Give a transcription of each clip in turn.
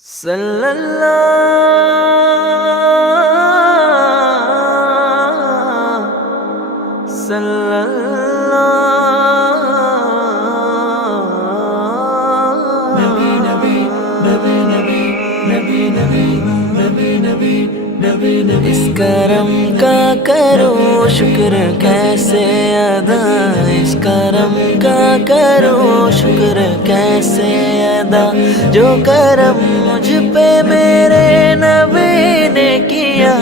इस करम का करो शुक्र कैसे अदा, इस करम का करो शुक्र कैसे अदा। जो करम मुझ पे मेरे नबी ने किया,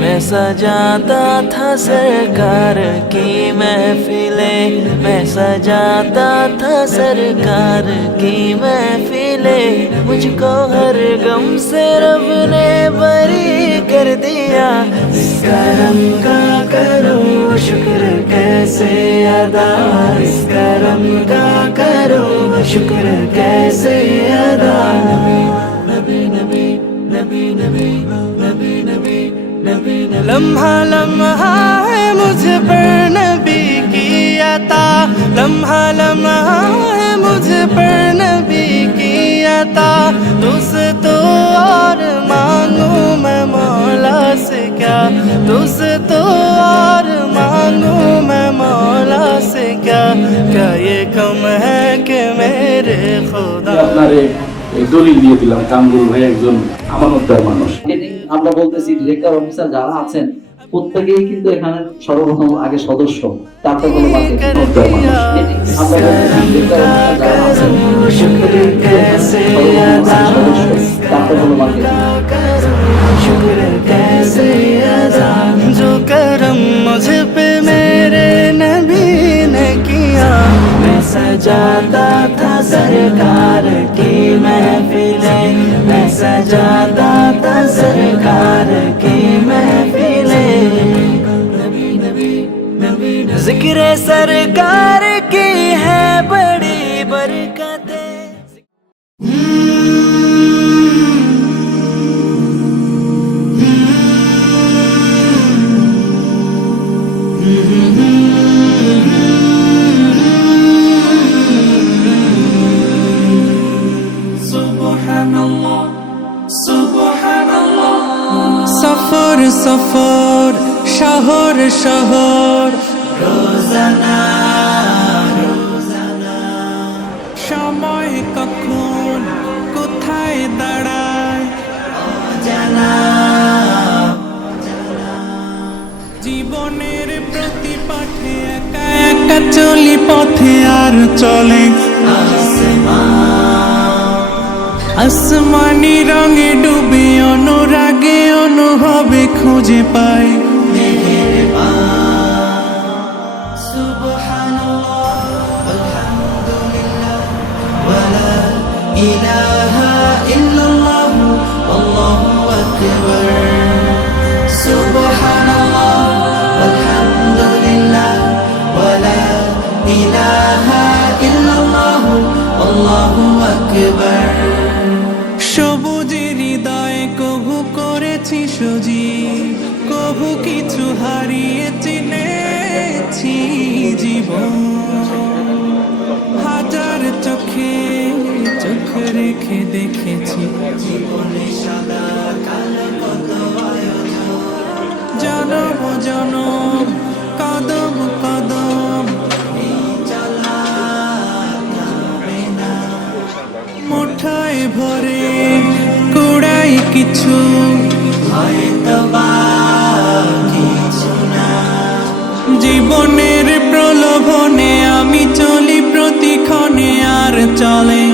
मैं सजाता था सरकार की महफिले, मैं सजाता था सरकार की महफिले। मुझको हर गम से रब ने बरी कर दिया। इस करम का करो शुक्र कैसे अदा, इस करम का करो शुक्र कैसे अदा। नबी नबी नबी नबी नबी नबी नबी नबी। लम्हा लम्हा है मुझ पर नबी की अता, लम्हा लम्हा है मुझ पर नबी की अता। तुझसे तो और मांगू मैं मौला से क्या, तुझसे तो और मांगू मैं मौला से क्या। क्या ये कम है कि मेरे खुदा। দলিল দিয়ে দিলাম, কামরুল ভাই একজন আমানতদার মানুষ। আমরা বলতেছি ডিরেক্টর অফিসার যারা আছেন প্রত্যেকেই কিন্তু এখানে সর্বপ্রথম আগে সদস্য, তারপর হলো বাকি আমানতদার মানুষ। আমরা বলতেছি ডিরেক্টর অফিসার যারা আছেন প্রত্যেকেই সদস্য, তারপর হলো বাকি। शुक्र कैसे अदा, जो करम मुझे पे मेरे नबी ने किया। मैं सजाता था सरकार की महफिले, मैं सजाता था सरकार की महफिले। नबी नबी नबी जिक्र सरकार की है बड़ी बरकतें। সফর সফর শহর শহর রোজানা রোজানা, সময় কখন কোথায় দাঁড়ায় অজানা জীবনের প্রতি পাঠে একা একা চলি পথে আর চলে আসমানি রঙে ডুবে অনুরাগে অনুভবে খুঁজে পাই। সুবহানাল্লাহ আলহামদুলিল্লাহ ওয়ালা ইলাহা ইল্লাল্লাহ আল্লাহু আকবার। সুবহানাল্লাহ আলহামদুলিল্লাহ ওয়ালা ইলাহা ইল্লাল্লাহ আল্লাহু আকবার। সবুজের হৃদয়ে কভু করেছি সজীব, কভু কিছু হারিয়ে চিনেছি জীবন। হাজার চোখে চোখ রেখে দেখেছি জীবনে সাদা কালো কত আয়োজন, জনম জনম কদম কদম চলা থামবে না। মুঠায় ভরে কুড়াই কিছু হয়তো বা কিছু না। জীবনের প্রলোভনে আমি চলি প্রতিক্ষণে আর চলে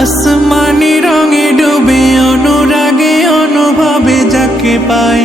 আসমানি রঙে ডুবে অনুরাগে অনুভবে যাকে পাই।